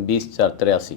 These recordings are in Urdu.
20/4/83।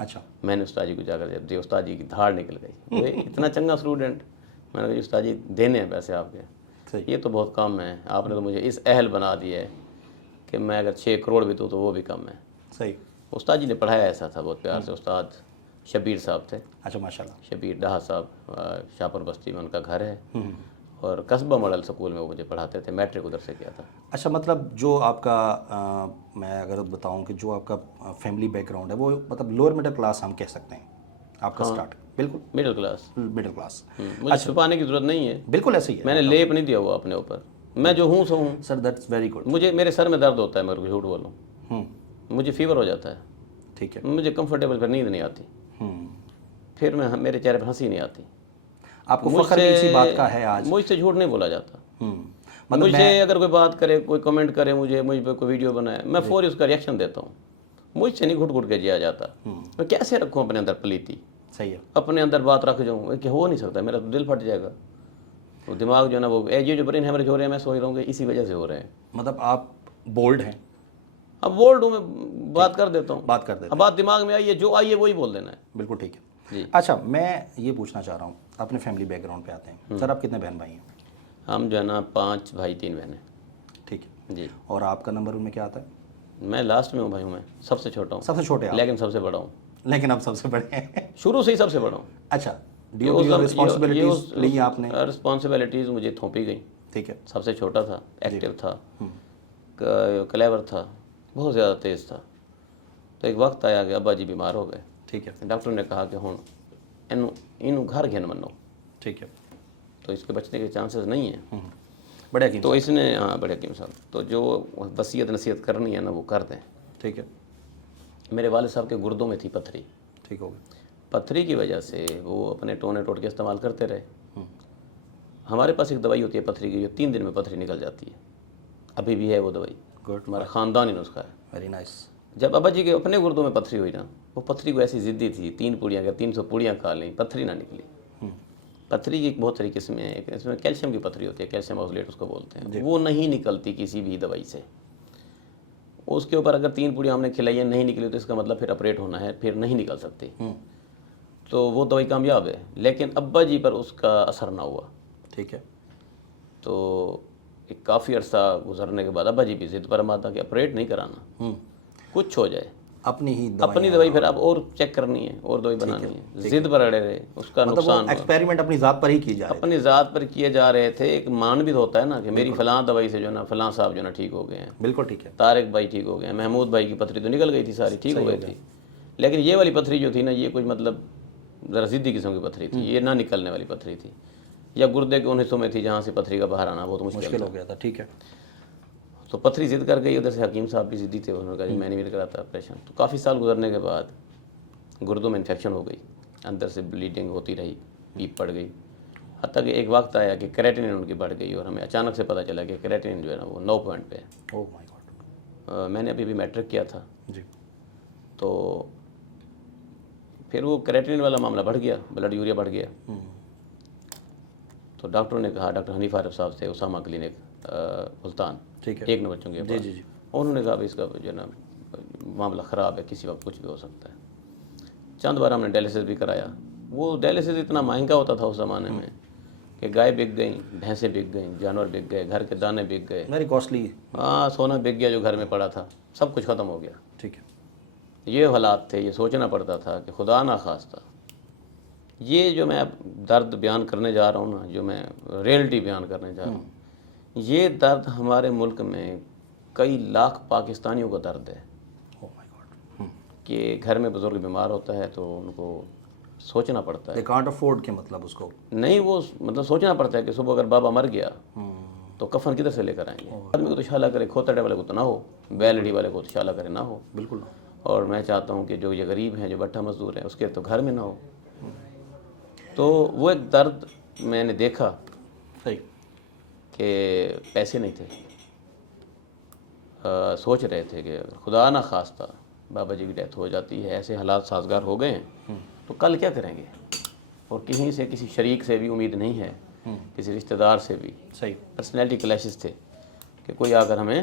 اچھا میں نے استاد جی کو جا کر جب دی استاد جی کی دھاڑ نکل گئی، وہ اتنا چنگا اسٹوڈنٹ، میں نے کہا جی استاد جی دینے ہیں پیسے آپ کے، صحیح یہ تو بہت کم ہے، آپ نے تو مجھے اس اہل بنا دیا ہے کہ میں اگر 6 کروڑ بھی دوں تو وہ بھی کم ہے۔ صحیح استاد جی نے پڑھایا ایسا تھا بہت پیار سے، استاد شبیر صاحب تھے، اچھا ماشاء اللہ شبیر ڈہا صاحب، شاپور بستی میں ان کا گھر ہے، اور قصبہ ماڈل سکول میں وہ مجھے پڑھاتے تھے، میٹرک ادھر سے کیا تھا۔ اچھا مطلب جو آپ کا میں اگر بتاؤں کہ جو آپ کا فیملی بیک گراؤنڈ ہے وہ مطلب لوور مڈل کلاس ہم کہہ سکتے ہیں آپ کا اسٹارٹ، بالکل مڈل کلاس، مڈل کلاس، مجھے چھپانے کی ضرورت نہیں ہے، بالکل ایسے ہی ہے میں نے لیپ نہیں دیا ہوا اپنے اوپر، میں جو ہوں سو ہوں۔ سر دیٹس ویری گڈ۔ مجھے میرے سر میں درد ہوتا ہے، میں جھوٹ بولوں، مجھے فیور ہو جاتا ہے، ٹھیک ہے، مجھے کمفرٹیبل پھر نیند نہیں آتی، پھر میں میرے چہرے پہ ہنسی نہیں آتی۔ آپ کو فخر بھی اسی بات کا ہے آج؟ مجھ سے جھوٹ نہیں بولا جاتا، مطلب مجھ سے اگر کوئی بات کرے، کوئی کمنٹ کرے، مجھ پہ کوئی ویڈیو بنائے، میں فوری اس کا ریئیکشن دیتا ہوں، مجھ سے نہیں گھٹ گھٹ کے جیا جاتا۔ میں کیسے رکھوں اپنے اندر پلیتی، صحیح ہے، اپنے اندر بات رکھ جاؤں کہ ہو نہیں سکتا، میرا تو دل پھٹ جائے گا، وہ دماغ جو ہے نا وہ یہ جو برین ہیمریج ہو رہے ہیں، میں سوچ رہا ہوں کہ اسی وجہ سے ہو رہے ہیں۔ مطلب آپ بولڈ ہیں، اب بولڈ ہوں، میں بات کر دیتا ہوں، بات کر دیتے اب بات دماغ میں آئی ہے، جو آئی ہے وہی بول دینا ہے۔ بالکل ٹھیک ہے جی اچھا میں یہ پوچھنا چاہ رہا ہوں اپنے فیملی بیک گراؤنڈ پہ آتے ہیں، سر آپ کتنے بہن بھائی ہیں؟ ہم جو ہے نا 5 بھائی 3 بہنیں۔ ٹھیک ہے، جی اور آپ کا نمبر ان میں کیا آتا ہے؟ میں لاسٹ میں ہوں بھائیوں میں، سب سے چھوٹا ہوں، سب سے چھوٹے آپ، لیکن سب سے بڑا ہوں، لیکن آپ سب سے بڑے ہیں، شروع سے ہی سب سے بڑا ہوں۔ اچھا رسپانسبلٹیز لی آپ نے؟ رسپانسبلٹیز مجھے تھوپی گئی، ٹھیک ہے، سب سے چھوٹا تھا، ایکٹیو تھا، کلیور تھا، بہت زیادہ تیز تھا۔ تو ایک وقت آیا کہ ابا جی بیمار ہو گئے، ٹھیک ہے، ڈاکٹر نے کہا کہ ہوں انہوں گھر گھن منو، ٹھیک ہے، تو اس کے بچنے کے چانسز نہیں ہیں، بڑے حکیم تو اس نے بڑے حکیم صاحب تو جو وصیت نصیحت کرنی ہے نا وہ کر دیں۔ ٹھیک ہے، میرے والد صاحب کے گردوں میں تھی پتھری، ٹھیک ہو گیا، پتھری کی وجہ سے وہ اپنے ٹونے ٹوٹ کے استعمال کرتے رہے۔ ہمارے پاس ایک دوائی ہوتی ہے پتھری کی، جو 3 دن میں پتھری نکل جاتی ہے، ابھی بھی ہے وہ دوائی، گڈ، ہمارا خاندانی نسخہ ہے۔ ویری نائس، جب ابا جی کے اپنے گردوں میں پتھری ہوئی نا، وہ پتھری کو ایسی ضدی تھی، 3 پوڑیاں اگر 300 پوڑیاں کھا لیں پتھری نہ نکلی۔ پتھری کی بہت ساری قسمیں ہیں، اس میں کیلشیم کی پتھری ہوتی ہے، کیلشیم آکسلیٹ اس کو بولتے ہیں، وہ نہیں نکلتی کسی بھی دوائی سے۔ اس کے اوپر اگر 3 پوڑیاں ہم نے کھلائی ہیں نہیں نکلی تو اس کا مطلب پھر آپریٹ ہونا ہے، پھر نہیں نکل سکتی، تو وہ دوائی کامیاب ہے، لیکن ابا جی پر اس کا اثر نہ ہوا۔ ٹھیک ہے، تو ایک کافی عرصہ گزرنے کے بعد ابا جی بھی ضد پر ماتا کہ آپریٹ نہیں کرانا، کچھ ہو جائے، اپنی ہی اپنی دوائی پھر اب اور چیک کرنی ہے اور دوائی بنانی ہے، ضد پر اڑے رہے، اس کا مطلب وہ نقصان ہوا۔ ایکسپیریمنٹ اپنی ذات پر ہی کی جائے، اپنی ذات پر کیے جا رہے تھے، ایک مان بھی ہوتا ہے نا کہ میری فلاں دوائی سے جو ہے نا فلاں صاحب جو ہے نا ٹھیک ہو گئے ہیں، بالکل ٹھیک ہے، طارق بھائی ٹھیک ہو گئے ہیں، محمود بھائی کی پتھری تو نکل گئی تھی ساری، ٹھیک ہو گئی تھی، لیکن یہ والی پتھری جو تھی نا، یہ کچھ مطلب ذرا ضدی قسم کی پتھری تھی، یہ نہ نکلنے والی پتھری تھی، یا گردے کے ان حصوں میں تھی جہاں سے پتھری کا باہر آنا بہت مشکل ہو گیا تھا، ٹھیک ہے، تو پتھری ضد کر گئی، ادھر سے حکیم صاحب بھی ضدی تھے، انہوں نے کہا جی میں نہیں بھی کراتا آپریشن۔ تو کافی سال گزرنے کے بعد گردوں میں انفیکشن ہو گئی، اندر سے بلیڈنگ ہوتی رہی، پیپ پڑ گئی، حتیٰ کہ ایک وقت آیا کہ کریٹنین ان کی بڑھ گئی، اور ہمیں اچانک سے پتہ چلا کہ کریٹنین جو ہے نا وہ 9 پوائنٹ پہ ہے۔ اوہ مائی گاڈ، میں نے ابھی میٹرک کیا تھا، جی، تو پھر وہ کریٹنین والا معاملہ بڑھ گیا، بلڈ یوریا بڑھ گیا، تو ڈاکٹروں نے کہا، ڈاکٹر حنیف عارف صاحب تھے، اسامہ کلینک ملتان، ٹھیک ہے، 1 نمبر چونکہ جی جی جی، انہوں نے کہا اس کا جو ہے نا معاملہ خراب ہے، کسی وقت کچھ بھی ہو سکتا ہے۔ چند بار ہم نے ڈائلسس بھی کرایا، وہ ڈائلسس اتنا مہنگا ہوتا تھا اس زمانے میں کہ گائے بک گئیں، بھینسیں بک گئیں، جانور بک گئے، گھر کے دانے بک گئے، ویری کاسٹلی، ہاں سونا بک گیا جو گھر میں پڑا تھا، سب کچھ ختم ہو گیا۔ ٹھیک ہے، یہ حالات تھے، یہ سوچنا پڑتا تھا کہ خدا نہ خواستہ یہ جو میں اب درد بیان کرنے جا رہا ہوں نا، جو میں ریئلٹی بیان کرنے جا رہا ہوں، یہ درد ہمارے ملک میں کئی لاکھ پاکستانیوں کا درد ہے اوہ مائی گاڈ، کہ گھر میں بزرگ بیمار ہوتا ہے تو ان کو سوچنا پڑتا ہے، دے کانٹ افورڈ کے مطلب اس کو، نہیں وہ مطلب سوچنا پڑتا ہے کہ صبح اگر بابا مر گیا تو کفن کدھر سے لے کر آئیں گے، آدمی کو تو شالہ کرے، کھوتڑے والے کو تو نہ ہو، بیلڑی والے کو تو شالہ کرے نہ ہو، بالکل، اور میں چاہتا ہوں کہ جو یہ غریب ہیں، جو بٹھا مزدور ہیں، اس کے تو گھر میں نہ ہو۔ تو وہ ایک درد میں نے دیکھا صحیح، کہ پیسے نہیں تھے، سوچ رہے تھے کہ خدا نہ خواستہ بابا جی کی ڈیتھ ہو جاتی ہے، ایسے حالات سازگار ہو گئے ہیں تو کل کیا کریں گے، اور کہیں سے کسی شریک سے بھی امید نہیں ہے، کسی رشتہ دار سے بھی، صحیح، پرسنالٹی کلیشز تھے کہ کوئی آ کر ہمیں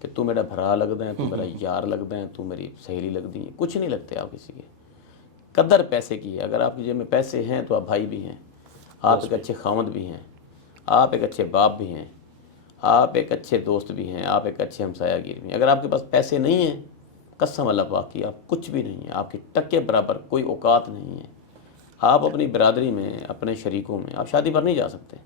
کہ تو میرا بھرا لگتا ہے, تو میرا یار لگتا ہے, تو میری سہیلی لگتی ہے. کچھ نہیں لگتے آپ کسی کے. قدر پیسے کی ہے. اگر آپ کی جیب میں پیسے ہیں تو آپ بھائی بھی ہیں, آپ ایک اچھے خاوند بھی ہیں, آپ ایک اچھے باپ بھی ہیں, آپ ایک اچھے دوست بھی ہیں, آپ ایک اچھے ہمسایہ گیر بھی ہیں. اگر آپ کے پاس پیسے نہیں ہیں, قسم اللہ پاک کی, آپ کچھ بھی نہیں ہیں. آپ کے ٹکے برابر کوئی اوقات نہیں ہے. آپ اپنی برادری میں, اپنے شریکوں میں آپ شادی پر نہیں جا سکتے,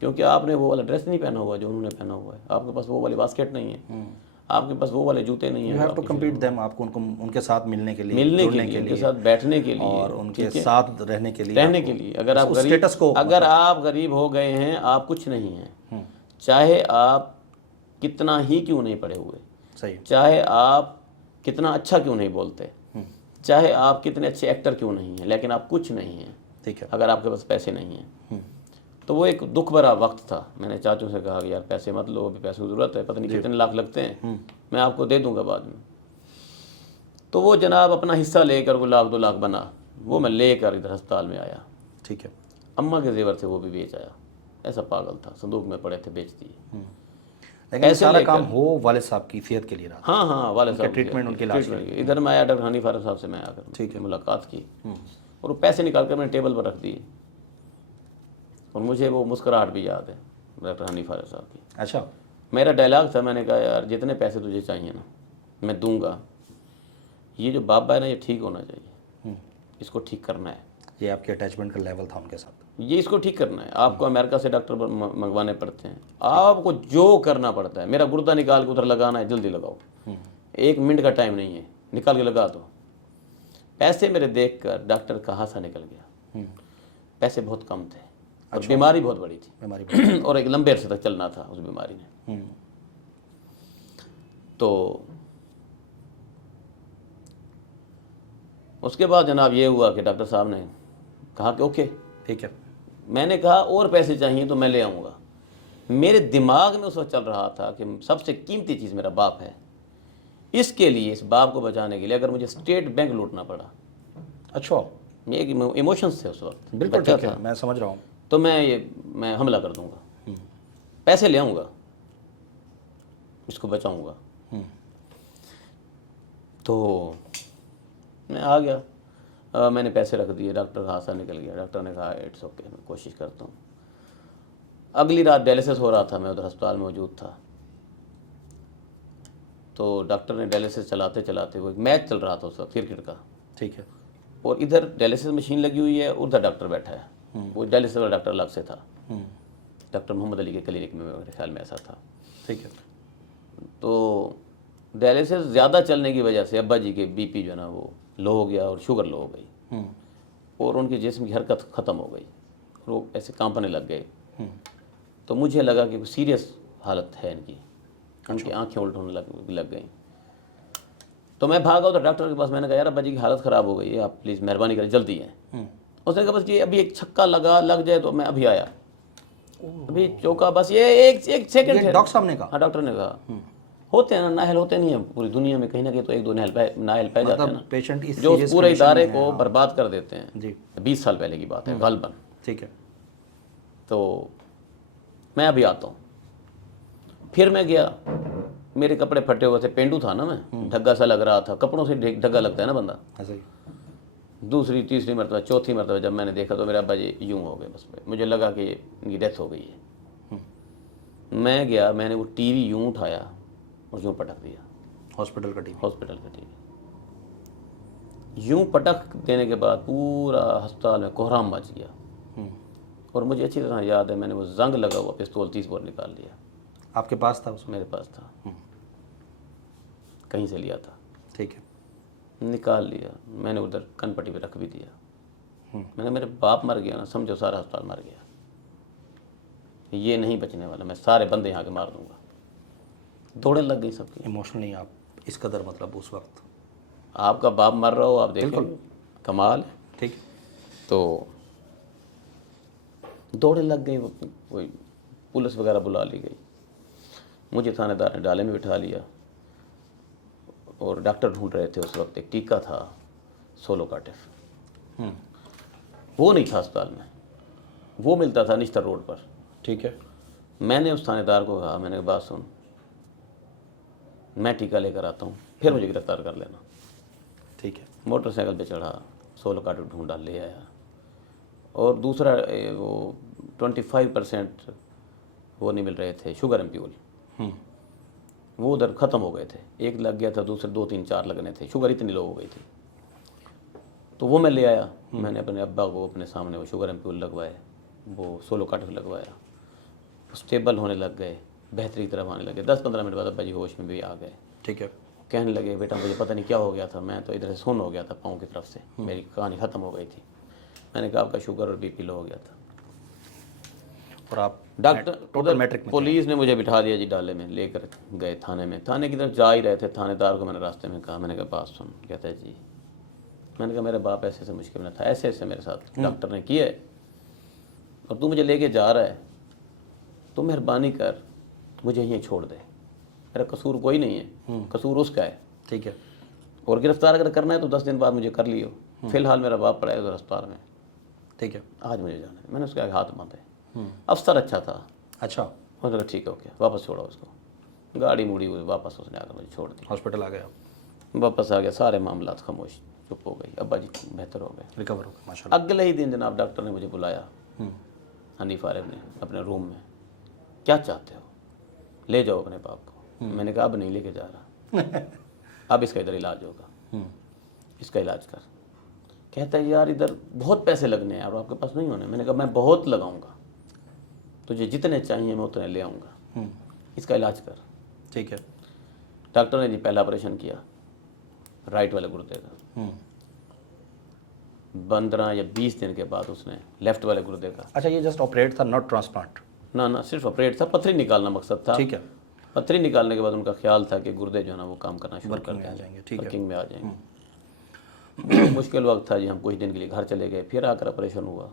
کیونکہ آپ نے وہ والا ڈریس نہیں پہنا ہوا جو انہوں نے پہنا ہوا ہے. آپ کے پاس وہ والے باسکٹ نہیں ہے, آپ کے پاس وہ والے جوتے نہیں ہیں. You have to compete them. آپ کو ان کے ساتھ ملنے کے لیے, ملنے کے جڑنے لیے, کے ان کے لیے ساتھ بیٹھنے کے لیے, اور ان کے ٹھیک ہے, ساتھ رہنے کے لیے, رہنے کے لیے. اگر آپ اس غریب, اسٹیٹس کو اگر آپ غریب ہو گئے ہیں, آپ کچھ نہیں ہیں. چاہے آپ کتنا ہی کیوں نہیں پڑھے ہوئے, صحیح, چاہے آپ کتنا اچھا کیوں نہیں بولتے, چاہے آپ کتنے اچھے ایکٹر کیوں نہیں ہیں, لیکن آپ کچھ نہیں ہیں ٹھیک ہے. اگر آپ کے پاس پیسے نہیں ہیں. تو وہ ایک دکھ بھرا وقت تھا. میں نے چاچوں سے کہا کہ یار پیسے مت لو, ابھی پیسوں کی ضرورت ہے, پتہ نہیں کتنے لاکھ لگتے ہیں, میں آپ کو دے دوں گا بعد میں. تو وہ جناب اپنا حصہ لے کر وہ 1 2 لاکھ بنا, وہ میں لے کر ادھر ہسپتال میں آیا. ٹھیک ہے. اماں کے زیور سے وہ بھی بیچ آیا. ایسا پاگل تھا, صندوق میں پڑے تھے, بیچ دیے. لیکن یہ سارا کام ہو والد صاحب کی صحت کے لیے رہا. ہاں ہاں, والد صاحب ٹریٹمنٹ, ان کے علاج کے لیے. ادھر میں آیا, ڈاکٹر حنیف فاروق صاحب سے میں آ کر ملاقات کی, اور وہ پیسے نکال کر میں نے ٹیبل پر رکھ دیے. اور مجھے وہ مسکراہٹ بھی یاد ہے ڈاکٹر حنیف فاروق صاحب کی. اچھا. میرا ڈائلاگ تھا, میں نے کہا یار جتنے پیسے تجھے چاہیے نا میں دوں گا, یہ جو بابا ہے نا یہ ٹھیک ہونا چاہیے, اس کو ٹھیک کرنا ہے. یہ آپ کے اٹیچمنٹ کا لیول تھا ان کے ساتھ. یہ اس کو ٹھیک کرنا ہے. آپ کو امریکہ سے ڈاکٹر منگوانے پڑتے ہیں, آپ کو جو کرنا پڑتا ہے. میرا گردہ نکال کے ادھر لگانا ہے, جلدی لگاؤ, 1 منٹ کا ٹائم نہیں ہے, نکال کے لگا دو. پیسے میرے دیکھ کر ڈاکٹر کا ہانسا نکل گیا. پیسے بہت کم تھے اور بیماری بہت بڑی تھی, اور ایک لمبے عرصے تک چلنا تھا اس بیماری نے. تو اس کے بعد جناب یہ ہوا کہ ڈاکٹر صاحب نے کہا کہ اوکے ٹھیک ہے. میں نے کہا اور پیسے چاہیے تو میں لے آؤں گا. میرے دماغ میں اس وقت چل رہا تھا کہ سب سے قیمتی چیز میرا باپ ہے. اس کے لیے, اس باپ کو بچانے کے لیے اگر مجھے اسٹیٹ بینک لوٹنا پڑا. اچھا. یہ ایک ایموشنس تھے اس وقت, بالکل بچہ ٹھیک ہے, تھا, میں سمجھ رہا ہوں. تو میں حملہ کر دوں گا, پیسے لے آؤں گا, اس کو بچاؤں گا. تو میں آ گیا, میں نے پیسے رکھ دیے. ڈاکٹر کا ہانسا نکل گیا. ڈاکٹر نے کہا اٹس اوکے, میں کوشش کرتا ہوں. اگلی رات ڈائلسس ہو رہا تھا, میں ادھر ہسپتال میں موجود تھا. تو ڈاکٹر نے ڈائلسس چلاتے چلاتے, وہ ایک میچ چل رہا تھا اس وقت کرکٹ کا, ٹھیک ہے. اور ادھر ڈائلسس مشین لگی ہوئی ہے, ادھر ڈاکٹر بیٹھا ہے. وہ ڈائلسس والا ڈاکٹر الگ سے تھا, ڈاکٹر محمد علی کے کلینک میں, میرے خیال میں ایسا تھا. ٹھیک ہے. تو ڈائلسس زیادہ چلنے کی وجہ سے ابا جی کے بی پی جو ہے نا وہ لو ہو گیا, اور شوگر لو ہو گئی, اور ان کی جسم کی حرکت ختم ہو گئی, اور وہ ایسے کانپنے لگ گئے. تو مجھے لگا کہ سیریس حالت ہے ان کی, ان کی آنکھیں الٹ ہونے لگ گئیں. تو میں بھاگا ادھر ڈاکٹر کے پاس. میں نے کہا یار ابا جی کی حالت خراب ہو گئی ہے, آپ پلیز مہربانی کریں جلدی ہیں. اس نے کہا بس یہ ابھی ایک چھکا لگ جائے تو میں ابھی آیا, ابھی چوکا, بس یہ ایک سیکنڈ ہے. ڈاکٹر صاحب نے کہا. ہاں, ڈاکٹر نے کہا ہوتے ہیں نا, نااہل ہوتے نہیں ہیں پوری دنیا میں, کہیں نہ کہیں تو 1 2 نااہل پہ جاتے ہیں نا, پیشنٹ اس جو سیریس پورے ادارے کنڈیشن میں کو برباد کر دیتے ہیں. جی. 20 سال پہلے کی بات ہے غالباً. ٹھیک ہے. تو میں ابھی آتا ہوں. پھر میں گیا, میرے کپڑے پھٹے ہوئے تھے, پینڈو تھا نا میں, ڈھگا سا لگ رہا تھا. کپڑوں سے ڈھگا لگتا ہے نا بندہ. ایسا ہی. دوسری تیسری مرتبہ چوتھی مرتبہ جب میں نے دیکھا تو میرا ابا جی یوں ہو گئے. بس مجھے لگا کہ ان کی ڈیتھ ہو گئی ہے. میں گیا, میں نے وہ ٹی وی یوں اٹھایا اور یوں پٹک دیا. ہاسپٹل کا ٹی وی. ہاسپٹل کا ٹی وی یوں پٹک دینے کے بعد پورا ہسپتال میں کوہرام مچ گیا. اور مجھے اچھی طرح یاد ہے, میں نے وہ زنگ لگا ہوا پستول 30 بور نکال لیا. آپ کے پاس تھا اس میں؟ میرے پاس تھا, کہیں سے لیا تھا. ٹھیک ہے. نکال لیا. میں نے ادھر کن پٹی پہ رکھ بھی دیا. میں نے میرے باپ مر گیا نا, سمجھو سارا ہسپتال مر گیا, یہ نہیں بچنے والا, میں سارے بندے یہاں کے مار دوں گا. دوڑیں لگ گئی سب کی. ایموشنلی آپ اس قدر, مطلب اس وقت آپ کا باپ مر رہا ہو, آپ دیکھیں کمال ہے. ٹھیک. تو دوڑیں لگ گئی, کوئی پولیس وغیرہ بلا لی گئی. مجھے تھانے دار نے ڈالے میں بٹھا لیا, اور ڈاکٹر ڈھونڈ رہے تھے اس وقت. ایک ٹیکا تھا سولوکاٹف, وہ نہیں تھا ہسپتال میں, وہ ملتا تھا نشتر روڈ پر. ٹھیک ہے. میں نے اس تھانے دار کو کہا, میں نے کہا بات سن, میں ٹیکا لے کر آتا ہوں، پھر مجھے گرفتار کر لینا۔ ٹھیک ہے، موٹر سائیکل پہ چڑھا، 16 کارٹون ڈھونڈا، لے آیا۔ اور دوسرا وہ 25% وہ نہیں مل رہے تھے شوگر ایمپیول، وہ ادھر ختم ہو گئے تھے، ایک لگ گیا تھا، دوسرے 2 3 4 لگنے تھے، شوگر اتنی لو ہو گئی تھی، تو وہ میں لے آیا۔ میں نے اپنے ابا کو اپنے سامنے وہ شوگر ایمپیول لگوائے، وہ 16 کارٹون لگوایا، اسٹیبل ہونے لگ گئے، بہتری کی طرف آنے لگے۔ 10 15 منٹ بعد ابا جی ہوش میں بھی آ گئے، ٹھیک ہے، کہنے لگے بیٹا مجھے پتہ نہیں کیا ہو گیا تھا، میں تو ادھر سے سن ہو گیا تھا پاؤں کی طرف سے، میری کہانی ختم ہو گئی تھی۔ میں نے کہا آپ کا شوگر اور BP لو ہو گیا تھا۔ اور آپ ڈاکٹر ٹوٹل میٹرک میں پولیس نے مجھے بٹھا دیا جی ڈالے میں، لے کر گئے تھانے میں۔ تھانے کی طرف جا ہی رہے تھے، تھانے دار کو میں نے راستے میں کہا، میں نے کہا بات سن، کہتا ہے جی۔ میں نے کہا میرے باپ ایسے ایسے مشکل میں تھا، ایسے ایسے میرے ساتھ ڈاکٹر نے کیا ہے، اور تو مجھے لے کے جا رہا ہے، تو مہربانی کر مجھے یہیں چھوڑ دے، میرا قصور کوئی نہیں ہے، قصور اس کا ہے، ٹھیک ہے، اور گرفتار اگر کرنا ہے تو 10 دن بعد مجھے کر لیو، فی الحال میرا باپ پڑا ہے ادھر ہسپتال میں، ٹھیک ہے، آج مجھے جانا ہے۔ میں نے اس کے آگے ہاتھ باندھے، افسر اچھا تھا، اچھا، میں نے کہا ٹھیک ہے اوکے، واپس چھوڑا اس کو، گاڑی موڑی ہوئی، واپس اس نے آ کر مجھے چھوڑ دی، ہاسپٹل آ گیا، واپس آ گیا، سارے معاملات خاموش، چپ ہو گئی، ابا جی بہتر ہو گئے۔ ریکور ہو گیا ماشاء اللہ۔ اگلے ہی دن جناب ڈاکٹر نے مجھے بلایا، حنیف عارف نے، اپنے روم میں، کیا چاہتے ہو، لے جاؤ اپنے باپ کو۔ میں نے کہا اب نہیں لے کے جا رہا، اب اس کا ادھر علاج ہوگا، اس کا علاج کر۔ کہتا ہے یار ادھر بہت پیسے لگنے ہیں اور آپ کے پاس نہیں ہونے۔ میں نے کہا میں بہت لگاؤں گا، تجھے جتنے چاہیے میں اتنے لے آؤں گا، اس کا علاج کر۔ ٹھیک ہے، ڈاکٹر نے جی پہلا آپریشن کیا رائٹ والے گردے کا، 15 یا 20 دن کے بعد اس نے لیفٹ والے گردے کا، اچھا یہ جسٹ آپریٹ تھا، ناٹ ٹرانسپلانٹ؟ نہ صرف آپریٹ تھا، پتھری نکالنا مقصد تھا۔ ٹھیک ہے، پتھری نکالنے کے بعد ان کا خیال تھا کہ گردے جو ہے نا وہ کام کرنا شروع کر میں آ جائیں گے، ٹھیک ہے، ورکنگ میں آ جائیں گے۔ بہت مشکل وقت تھا جی، ہم کچھ دن کے لیے گھر چلے گئے، پھر آ کر آپریشن ہوا۔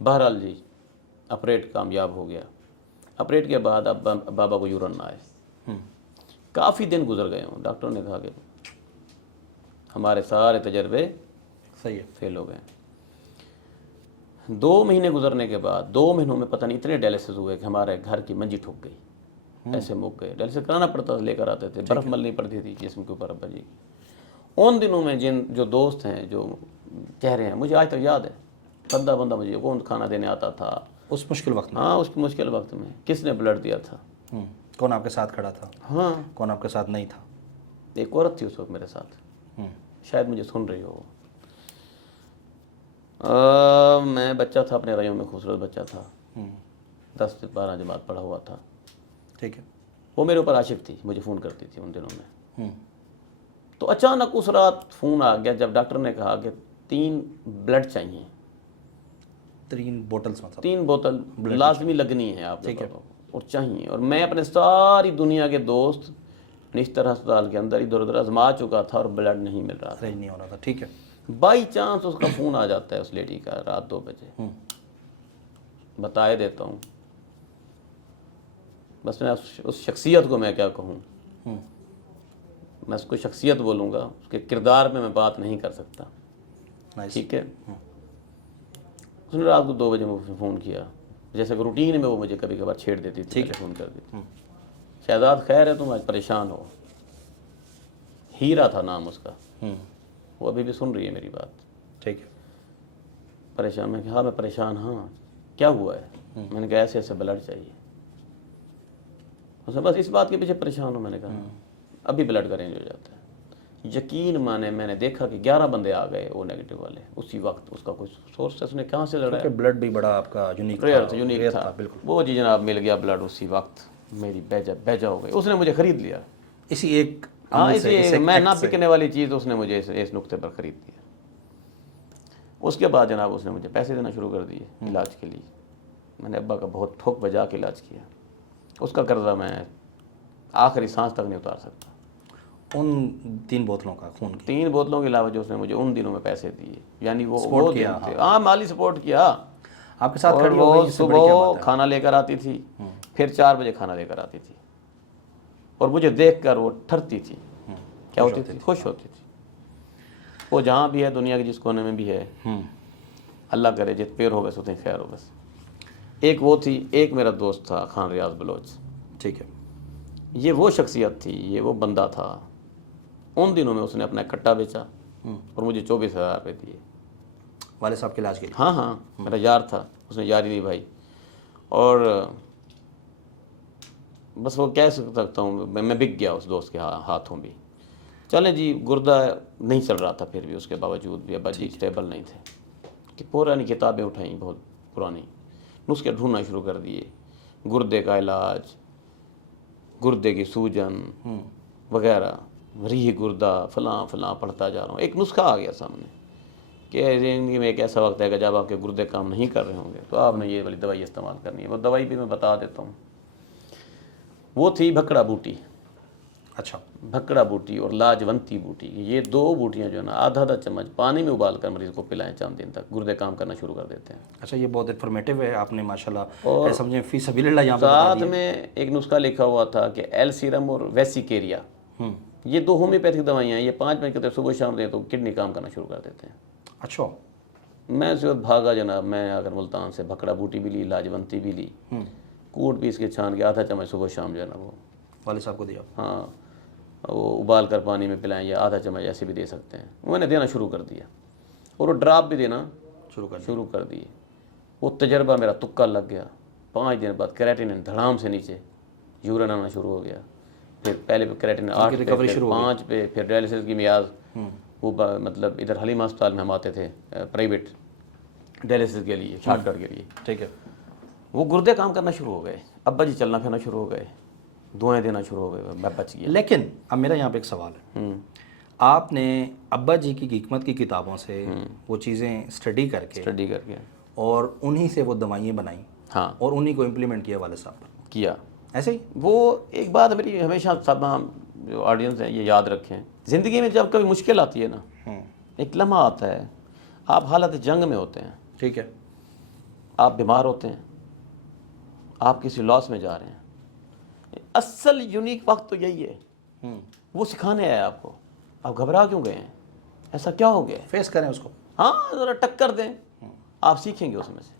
بہرحال جی آپریٹ کامیاب ہو گیا۔ آپریٹ کے بعد اب بابا کو یورن نہ آئے، کافی دن گزر گئے ہوں، ڈاکٹر نے کہا کہ ہمارے سارے تجربے صحیح ہے، فیل ہو گئے۔ 2 مہینے گزرنے کے بعد 2 مہینوں میں پتہ نہیں اتنے ڈائلسس ہوئے کہ ہمارے گھر کی منجی ٹھک گئی، ایسے مک گئے۔ ڈائلسس کرانا پڑتا تھا، لے کر آتے تھے، برف ملنی پڑتی تھی جسم کے اوپر ابا جی۔ ان دنوں میں جو دوست ہیں، جو چہرے ہیں، مجھے آج تک یاد ہے، بندہ مجھے کون کھانا دینے آتا تھا اس مشکل وقت میں؟ ہاں اس مشکل وقت میں، کس نے بلڈ دیا تھا، کون آپ کے ساتھ کھڑا تھا، ہاں کون آپ کے ساتھ نہیں تھا؟ ایک عورت تھی اس وقت میرے ساتھ، شاید مجھے سن رہی ہو۔ میں بچہ تھا اپنے رائیوں میں، خوبصورت بچہ تھا، 10 سے 12 جماعت پڑھا ہوا تھا۔ ٹھیک ہے، وہ میرے اوپر عاشق تھی، مجھے فون کرتی تھی ان دنوں میں۔ تو اچانک اس رات فون آ گیا جب ڈاکٹر نے کہا کہ 3 بلڈ چاہیے، 3 بوٹلز مطلب؟ 3 بوتل لازمی لگنی ہے آپ کو اور چاہیے۔ اور میں اپنے ساری دنیا کے دوست نشتر ہسپتال کے اندر ادھر ادھر آزما چکا تھا اور بلڈ نہیں مل رہا تھا۔ ارینج نہیں ہو رہا تھا، ٹھیک ہے، بائی چانس اس کا فون آ جاتا ہے اس لیڈی کا رات 2 بجے، بتائے دیتا ہوں، بس میں اس شخصیت کو میں کیا کہوں، میں اس کو شخصیت بولوں گا، اس کے کردار میں بات نہیں کر سکتا، ٹھیک ہے۔ اس نے رات کو 2 بجے مجھے فون کیا، جیسے کہ روٹین میں وہ مجھے کبھی کبھار چھیڑ دیتی تھی، فون کر دیتی، شہزاد خیر ہے تم آج پریشان ہو، ہیرا تھا نام اس کا، وہ ابھی بھی سن رہی ہے میری بات، ٹھیک ہے، پریشان؟ میں کہا ہاں میں پریشان، ہاں کیا ہوا ہے؟ میں نے کہا ایسے ایسے بلڈ چاہیے۔ اس نے بس اس بات کے پیچھے پریشان ہوں؟ میں نے کہا ابھی بلڈ کا رینج ہو جاتا ہے۔ یقین مانے میں نے دیکھا کہ 11 بندے آ گئے او نیگیٹو والے اسی وقت، اس کا کوئی سورس اس نے کہاں سے لڑا ہے، بلڈ بھی بڑا آپ کا یونیک ریئر تھا، یونیک ریئر تھا بالکل۔ وہ جی جناب مل گیا بلڈ اسی وقت، میری بیجا ہو گئی، اس نے مجھے خرید لیا، اسی ایک ہاں عمل سے، اسی میں نہ بکنے والی چیز اس نے مجھے اس نقطے پر خرید لیا۔ اس کے بعد جناب اس نے مجھے پیسے دینا شروع کر دیے علاج کے لیے۔ میں نے ابا کا بہت ٹھوک بجا کے علاج کیا، اس کا قرضہ میں آخری سانس تک نہیں اتار سکتا۔ ان 3 بوتلوں کا خون کی 3 بوتلوں کے علاوہ جو اس نے مجھے ان دنوں میں پیسے دیے، یعنی وہ سپورٹ کیا، دن تھے، ہاں مالی سپورٹ کیا۔ آپ کے ساتھ اور کھڑی ہو وہ گئی، اس سے بڑی کیا صبح بات ہے؟ کھانا لے کر آتی تھی، پھر 4 بجے کھانا لے کر آتی تھی، اور مجھے دیکھ کر وہ ٹھرتی تھی، کیا ہوتی تھی؟ خوش ہوتی تھی۔ وہ جہاں بھی ہے دنیا کے جس کونے میں بھی ہے، اللہ کرے جت پیر ہو بس اتنی خیر ہو بس۔ ایک وہ تھی، ایک میرا دوست تھا خان ریاض بلوچ، ٹھیک ہے، یہ وہ شخصیت تھی، یہ وہ بندہ تھا، ان دنوں میں اس نے اپنا کٹا بیچا اور مجھے 24,000 روپے دیے والد صاحب کے علاج کے لیے؟ ہاں ہاں، میرا یار تھا، اس نے یاری نبھائی، اور بس وہ کہہ سکتا ہوں میں بک گیا اس دوست کے ہاتھوں بھی. چلیں جی، گردہ نہیں چل رہا تھا پھر بھی، اس کے باوجود بھی ابا جی اسٹیبل نہیں تھے کہ پرانی کتابیں اٹھائیں، بہت پرانی نسخے ڈھونڈنا شروع کر دیے، گردے کا علاج، گردے کی سوجن وغیرہ، ریح گردہ، فلاں فلاں پڑھتا جا رہا ہوں. ایک نسخہ آ گیا سامنے کہ زندگی میں ایک ایسا وقت ہے کہ جب آپ کے گردے کام نہیں کر رہے ہوں گے تو آپ نے یہ والی دوائی استعمال کرنی ہے. وہ دوائی بھی میں بتا دیتا ہوں، وہ تھی بھکڑا بوٹی. اچھا. بھکڑا بوٹی اور لاجونتی بوٹی، یہ دو بوٹیاں جو ہے نا آدھا چمچ پانی میں ابال کر مریض کو پلائیں، چند دن تک گردے کام کرنا شروع کر دیتے ہیں. اچھا، یہ بہت انفارمیٹیو ہے، آپ نے ماشاءاللہ اور سمجھیں فی سبیل اللہ یہاں پہ بتا ساتھ دیا. میں ایک نسخہ لکھا ہوا تھا کہ ایل سیرم اور ویسیکیریا، یہ دو ہومیوپیتھک دوائیاں ہیں، یہ 5 منٹ کے صبح شام دیں تو کڈنی کام کرنا شروع کر دیتے ہیں. اچھا. میں اس وقت بھاگا جناب، میں اگر ملتان سے بھکڑا بوٹی بھی لی، لاجونتی بھی لی، کوٹ پیس کے چھان کے آدھا چمچ صبح شام جو ہے نا وہ والد صاحب کو دیا؟ ہاں، وہ ابال کر پانی میں پلائیں یا آدھا چمچ ایسے بھی دے سکتے ہیں. میں نے دینا شروع کر دیا اور وہ ڈراپ بھی دینا شروع کر دیے. وہ تجربہ میرا تکا لگ گیا. 5 دن بعد کریٹینن دھڑام سے نیچے، یورین آنا شروع ہو گیا. پھر پہلے کریٹینن 8 پہ، پھر 5 پہ، پھر ڈائلسس کی میاز. وہ مطلب ادھر حلیمہ ہسپتال میں ہم آتے تھے پرائیویٹ ڈائلسس کے لیے، شارٹ کٹ کے لیے. ٹھیک ہے. وہ گردے کام کرنا شروع ہو گئے، ابا جی چلنا پھرنا شروع ہو گئے، دعائیں دینا شروع ہو گئے، میں بچ گیا. لیکن اب میرا یہاں پہ ایک سوال ہے، آپ نے ابا جی کی حکمت کی کتابوں سے وہ چیزیں اسٹڈی کر کے اور انہی سے وہ دوائیں بنائیں، ہاں، اور انہی کو امپلیمنٹ کیا والد صاحب پر کیا. ایسے ہی؟ وہ ایک بات میری ہمیشہ سب جو آڈینس ہیں یہ یاد رکھیں، زندگی میں جب کبھی مشکل آتی ہے نا، ایک لمحہ آتا ہے، آپ حالت جنگ میں ہوتے ہیں، ٹھیک ہے، آپ بیمار ہوتے ہیں، آپ کسی لاس میں جا رہے ہیں، اصل یونیک وقت تو یہی ہے. وہ سکھانے آیا آپ کو، آپ گھبرا کیوں گئے ہیں، ایسا کیا ہو گیا ہے، فیس کریں اس کو. ہاں ذرا ٹکر دیں، آپ سیکھیں گے اس میں سے.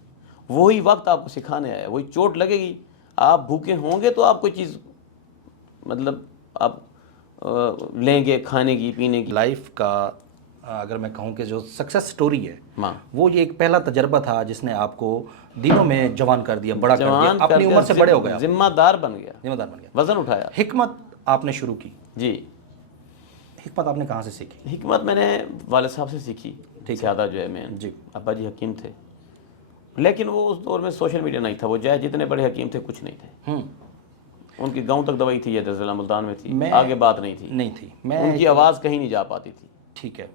وہی وقت آپ کو سکھانے آیا، وہی چوٹ لگے گی، آپ بھوکے ہوں گے تو آپ کوئی چیز مطلب آپ لیں گے کھانے کی پینے کی. لائف کا اگر میں کہوں کہ جو سکسیس سٹوری ہے، ماں وہ یہ ایک پہلا تجربہ تھا جس نے آپ کو دنوں میں جوان کر دیا، بڑا کر دیا، اپنی عمر سے بڑے ہو گئے، ذمہ دار بن گیا، ذمہ دار بن گیا، وزن اٹھایا. حکمت آپ نے شروع کی. جی، حکمت آپ نے کہاں سے سیکھی؟ حکمت میں نے والد صاحب سے سیکھی. زیادہ جو ہے میں جی، ابا جی حکیم تھے، لیکن وہ اس دور میں سوشل میڈیا نہیں تھا، وہ جائے جتنے بڑے حکیم تھے کچھ نہیں تھے. ان کی گاؤں تک دوائی تھی یا ضلع ملتان میں تھی، آگے بات نہیں تھی. نہیں تھی. ان کی آواز کہیں نہیں جا پاتی تھی. ٹھیک ہے.